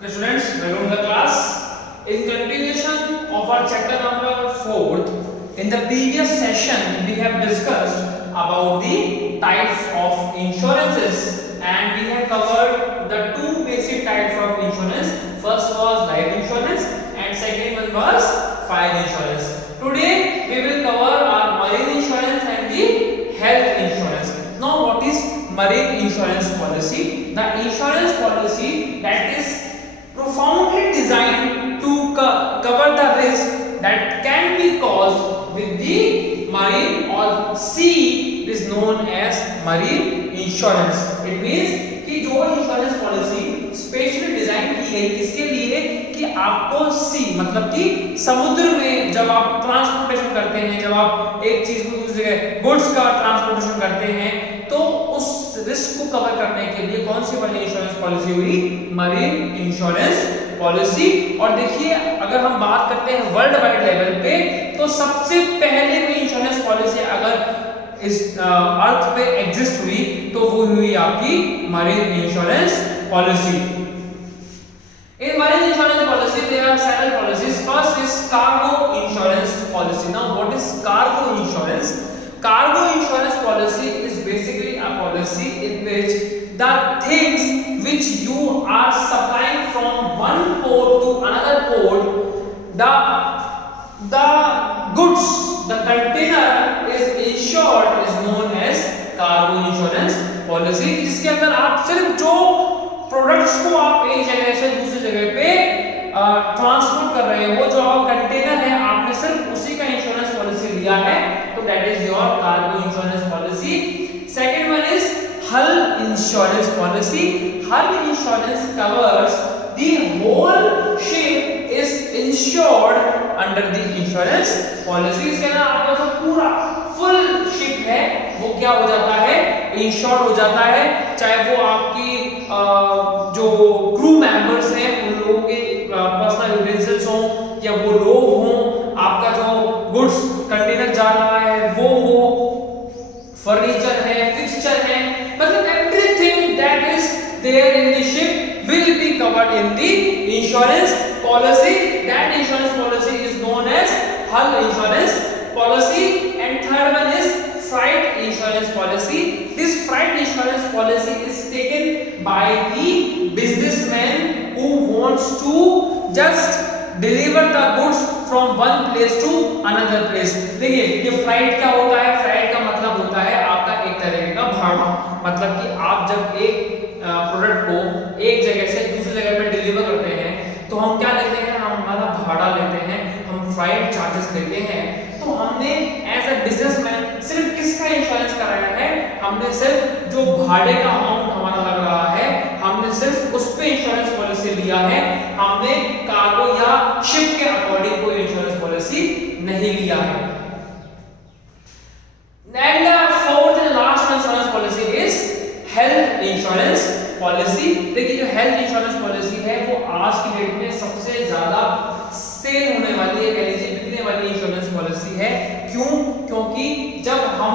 Okay, students, welcome to the class. In continuation of our chapter number 4, in the previous session we have discussed about the types of insurances and we have covered the two basic types of insurance. First was life insurance and second one was fire insurance. Today we will cover our marine insurance and the health insurance. Now what is marine insurance policy? The insurance policy that is profoundly designed to cover the risk that can be caused with the marine or sea is known as marine insurance. It means कि जो insurance policy specially design की गई किसके लिए कि आपको सी मतलब कि समुद्र में जब आप ट्रांसपोर्टेशन करते हैं, जब आप एक चीज को दूसरी जगह गुड्स का ट्रांसपोर्टेशन करते हैं, तो उस रिस्क को कवर करने के लिए कौन सी वाली इंश्योरेंस पॉलिसी हुई? Marine insurance policy. और देखिए अगर हम बात करते हैं वर्ल्ड वाइड लेवल पे तो सबसे पहले कोई इंश्योरेंस पॉलिसी अगर इस अर्थ पे एग्जिस्ट हुई तो वो हुई आपकी marine insurance policy. In marine insurance policy there are several policies. First is cargo insurance policy. Now what is cargo insurance? Cargo insurance policy is basically a policy in which the things which you are supplying from one port to another port, the goods, the container is insured is known as cargo insurance policy, जिसके अंदर आप सिर्फ जो products को आप एक जगह से दूसरी जगह पे ट्रांसपोर्ट कर रहे हो, जो आप कंटेनर है आपने सिर्फ उसी का इंश्योरेंस पॉलिसी लिया है, तो that is your cargo insurance policy. Second one is hull insurance policy. Hull insurance covers the whole ship is insured under the insurance policy. इसके अंदर आपका जो पूरा फुल शिप है वो क्या हो जाता है? इंश्योर्ड हो जाता है, चाहे वो आपकी जो क्रू मेंबर्स हैं उन लोगों के पर्सनल यूटेंसिल्स हों या वो लोग हों, आपका जो गुड्स कंटेनर जा रहा है वो हो, फर्नीचर है, फिक्सचर है, मतलब everything that is there in the ship will be covered in the insurance policy. That insurance policy is known as hull insurance policy. And third one is freight insurance policy. This freight insurance policy is taken by the businessman who wants to just deliver the goods from one place to another place. देखिए ये flight क्या होता है? Flight का मतलब होता है आपका एक तरह का भाड़ा, मतलब कि आप जब एक प्रोडक्ट को एक जगह से दूसरी जगह पे डिलीवर करते हैं तो हम क्या लेते हैं? हम हमारा भाड़ा लेते हैं, हम फ्लाइट चार्जेस लेते हैं। तो हमने एज अ बिजनेसमैन सिर्फ किसका इंश्योरेंस कराया है? हमने सिर्फ जो भाड़े का अमाउंट हमारा लग रहा है हमने सिर्फ उस पे इंश्योरेंस पॉलिसी लिया है, हमने कार्गो या शिप के अकॉर्डिंग कोई इंश्योरेंस पॉलिसी नहीं लिया है। And the fourth and last insurance policy is health insurance policy. देखिए जो हेल्थ इंश्योरेंस पॉलिसी है वो आज की डेट में सबसे ज्यादा सेल होने वाली है, कह लीजिए बिकने वाली इंश्योरेंस पॉलिसी है। क्यों? क्योंकि जब हम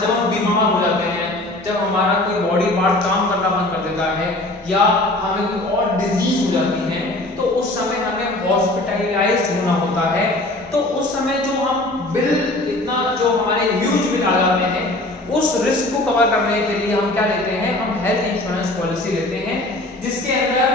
जब हम बीमार हो जाते हैं, जब हमारा कोई बॉडी पार्ट काम करना बंद कर देता है या हमें कोई और डिजीज हो जाती है तो उस समय हमें हॉस्पिटलाइज्ड होना होता है, तो उस समय जो हम बिल इतना जो हमारे ह्यूज बिल आ जाते हैं उस रिस्क को कवर करने के लिए हम क्या लेते हैं? हम हेल्थ इंश्योरेंस पॉलिसी लेते हैं, जिसके अंदर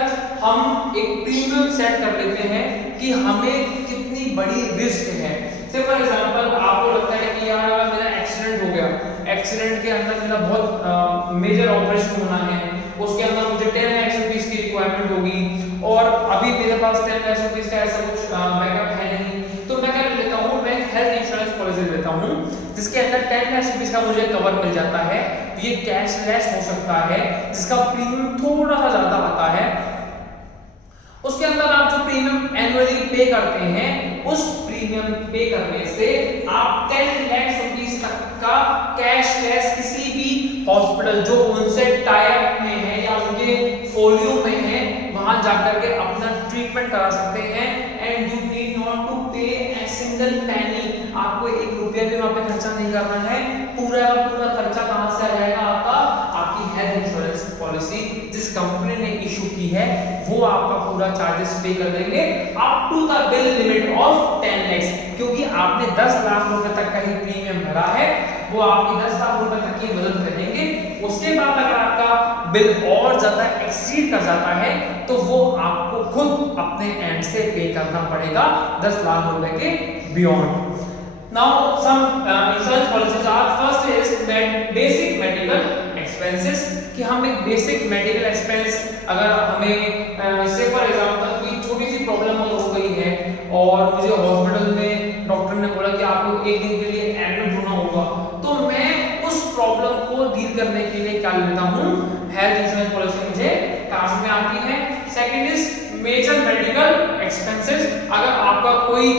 हम एक प्रीमियम सेट कर लेते हैं कि हमें कितनी बड़ी रिस्क है। से फॉर एग्जांपल आपको लगता है कि यार मेरा एक्सीडेंट हो गया, एक्सीडेंट के अंदर मेरा बहुत मेजर ऑपरेशन होना है, उसके अंदर मुझे 10 लाख रुपीस की रिक्वायरमेंट होगी और अभी मेरे पास 10 लाख रुपीस का ऐसा कुछ बैकअप है नहीं, तो मैं क्या लेता हूँ? मैं हेल्थ इंश्योरेंस पॉलिसी लेता हूँ जिसके अंदर 10 लाख रुपीस का मुझे कवर मिल जाता है। ये कैशलेस हो सकता है, जिसका प्रीमियम थोड़ा सा ज्यादा आता है। उसके अंदर आप जो प्रीमियम एनुअली पे करते हैं उस प्रीमियम पे करने से आप 10 लाख रुपीस तक का कैशलेस किसी भी हॉस्पिटल जो उनसे टाई अप में है या उनके फोलियो में है वहां जाकर के अपना ट्रीटमेंट करा सकते हैं। And you need not to pay a single penny, आपको 1 रुपया भी वहां पे खर्चा नहीं करना है। पूरा का पूरा खर्चा कहां से आ जाएगा? आपका आपकी हेल्थ इंश्योरेंस पॉलिसी जिस कंपनी ने इशू की है वो आपका पूरा चार्जेस पे कर देंगे up to the bill limit of 10 lakhs, क्योंकि आपने 10 लाख रुपए तक का ही प्रीमियम भरा है, वो आपकी 10 लाख रुपए तक की मदद करेंगे। उसके बाद अगर आपका बिल और ज्यादा एक्सीड कर जाता है तो वो आपको खुद अपने एंड से पे करना पड़ेगा 10 लाख रुपए के beyond. Now some insurance policies are, first is basic medical expenses, कि हम एक बेसिक मेडिकल एक्सपेंस अगर हमें से फॉर एग्जांपल कोई छोटी सी प्रॉब्लम हो गई है और मुझे हॉस्पिटल में डॉक्टर ने बोला कि आपको एक दिन के लिए एडमिट होना होगा, तो मैं उस प्रॉब्लम को डील करने के लिए क्या लेता हूँ, हेल्थ इंश्योरेंस पॉलिसी मुझे काम में आती है। Second is major medical expenses, अगर आपका कोई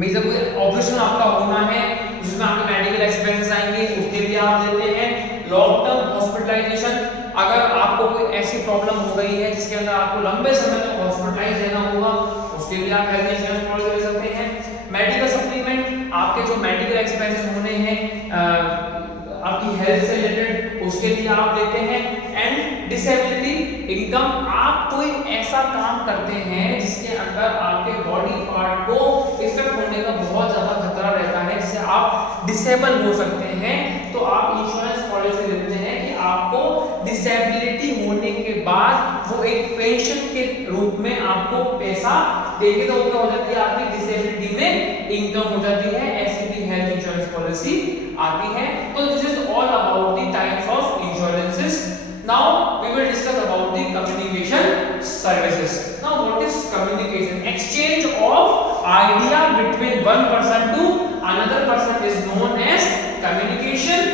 मेजर कोई ऑपरेशन आपका होना है जिसमें आपके मेडिकल एक्सपेंसेस आएंगे, उसके लिए आप देते हैं। लॉन्ग टर्म हॉस्पिटलाइजेशन, अगर आपको कोई ऐसी प्रॉब्लम हो गई है जिसके अंदर आपको लंबे समय तक हॉस्पिटलाइज रहना होगा, उसके लिए आप हेल्थ इंश्योरेंस पॉलिसी ले सकते हैं। मेडिकल सप्लीमेंट, आपके जो मेडिकल एक्सपेंसेस होने हैं आपकी हेल्थ से रिलेटेड, उसके लिए आप लेते हैं। एंड डिसेबिलिटी इनकम, आप कोई ऐसा काम करते हैं जिसके अंदर आपके बॉडी पार्ट को इफेक्ट होने का बहुत ज्यादा खतरा रहता है, जिससे आप डिसेबल हो सकते हैं, तो आप इंश्योरेंस पॉलिसी लेते हैं कि आपको डिसेबिलिटी होने के बाद वो एक पेंशन के रूप में आपको पैसा देंगे, तो क्या हो जाती है आपकी डिसेबिलिटी में इनकम हो जाती है। ऐसी भी हेल्थ इंश्योरेंस पॉलिसी आती है। तो this is all about the types of insurances. Now we will discuss about the communication services. Now what is communication? Exchange of idea between one person to another person is known as communication.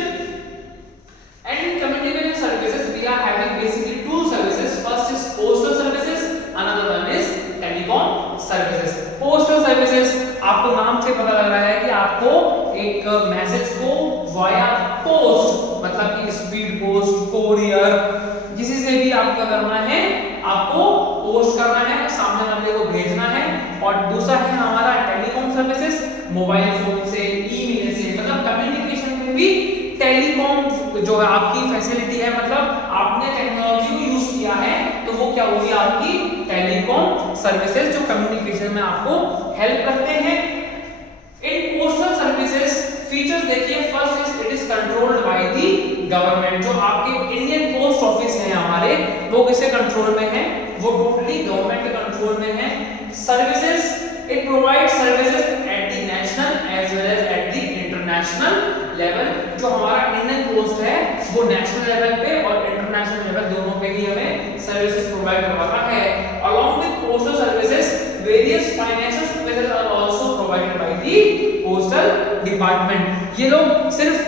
And in communication services we are having basically two services. First is postal services, another one is telecom services. Postal services, आपको नाम से पता लग रहा है कि आपको एक मैसेज को वाया पोस्ट, मतलब कि स्पीड पोस्ट, कोरियर, किसी से भी आपको करना है, आपको पोस्ट करना है, सामने वाले को भेजना है। और दूसरा है हमारा टेलीकॉम सर्विसेज, मोबाइल फोन से, ईमेल से, मतलब कम्युनिकेशन में भी टेलीकॉम जो है आपकी फैसिलिटी है, मतलब आपने टेक्नोलॉजी को यूज किया है, तो वो क्या होगी आपकी टेलीकॉम सर्विसेज, जो कम्युनिकेशन में आपको हेल्प करते हैं। इन पोस्टल सर्विसेज फीचर्स देखिए, first is it is controlled by the government, जो आपके इंडियन पोस्ट ऑफिस है हमारे, वो किसके कंट्रोल में है, वो टोटली गवर्नमेंट के कंट्रोल में है। Services, it provide services at the national as well as at the international level, जो हमारा इंडियन पोस्ट है वो नेशनल लेवल पे और इंटरनेशनल लेवल दोनों पे ही हमें सर्विसेज प्रोवाइड करवाता है। Along with postal services various financial services are also provided by the postal department. ये लोग सिर्फ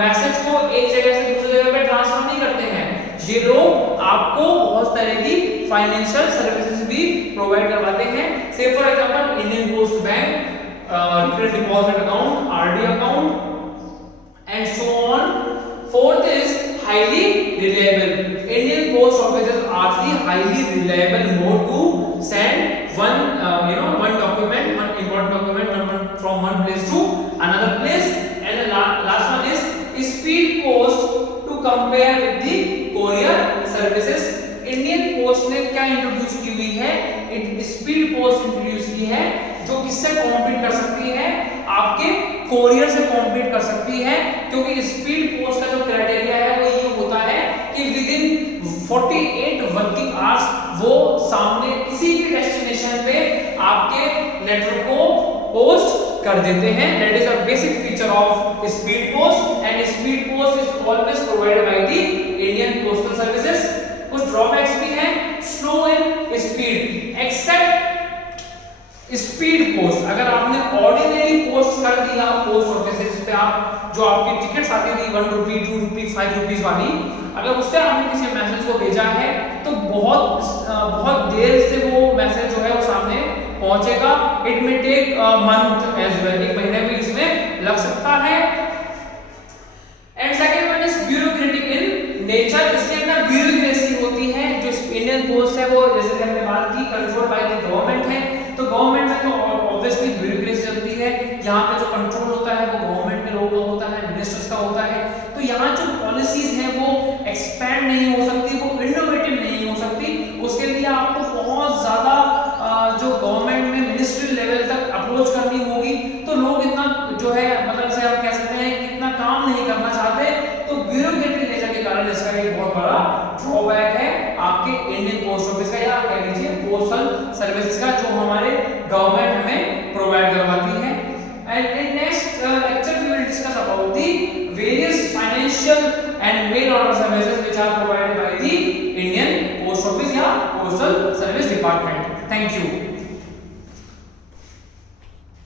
मैसेज को एक जगह से दूसरी जगह पे ट्रांसफर नहीं करते हैं, ये लोग आपको बहुत तरह की फाइनेंशियल सर्विसेज भी प्रोवाइड करवाते हैं। Say for example Indian post bank, recurring deposit account, RD account and so on. Fourth is highly reliable, Indian post offices are the highly reliable mode to send one document, one important document from one place to another place. And the last one is speed post to compare with the courier services. Indian post ने क्या introduce की हुई है, speed post introduce की है, जो किससे compete कर सकती है, आपके कोरियर से कॉम्पीट कर सकती है, क्योंकि स्पीड पोस्ट का जो क्राइटेरिया है वो ये होता है कि विद इन 48 वर्किंग आवर्स वो सामने किसी भी डेस्टिनेशन पे आपके लेटर को पोस्ट कर देते हैं। That is a basic feature of speed post, and speed post is always provided by the Indian postal services. कुछ ड्रॉबैक्स भी हैं, slow in speed except speed post. अगर आपने ऑर्डिनरी पोस्ट कर दिया पोस्ट ऑफिस पे, आप जो आपकी टिकट्स आती थी 1 रुपी, 2 रुपी, 5 रुपीज वाली, अगर उससे आपने किसी मैसेज को भेजा है तो बहुत देर से वो मैसेज जो है वो सामने पहुंचेगा। It may take month as well, एक महीने भी इसमें लग सकता है। And second one is bureaucratic in nature, इसके अंदर ब्यूरोक्रेसी होती है। जो इंडियन पोस्ट है वो जैसे कि हमने बात की कंट्रोल बाय द गवर्नमेंट है, तो गवर्नमेंट में तो ऑब्वियसली ब्यूरोक्रेसी चलती है, यहाँ पे जो कंट्रोल होता है वो गवर्नमेंट में लोगों का होता है, मिनिस्टर्स का होता है। तो यहाँ जो पॉलिसीज हैं वो गवर्नमेंट हमें प्रोवाइड करवाती है। And in next lecture we will discuss about the various financial and mail order services which are provided by the Indian post office या postal service department. Thank you.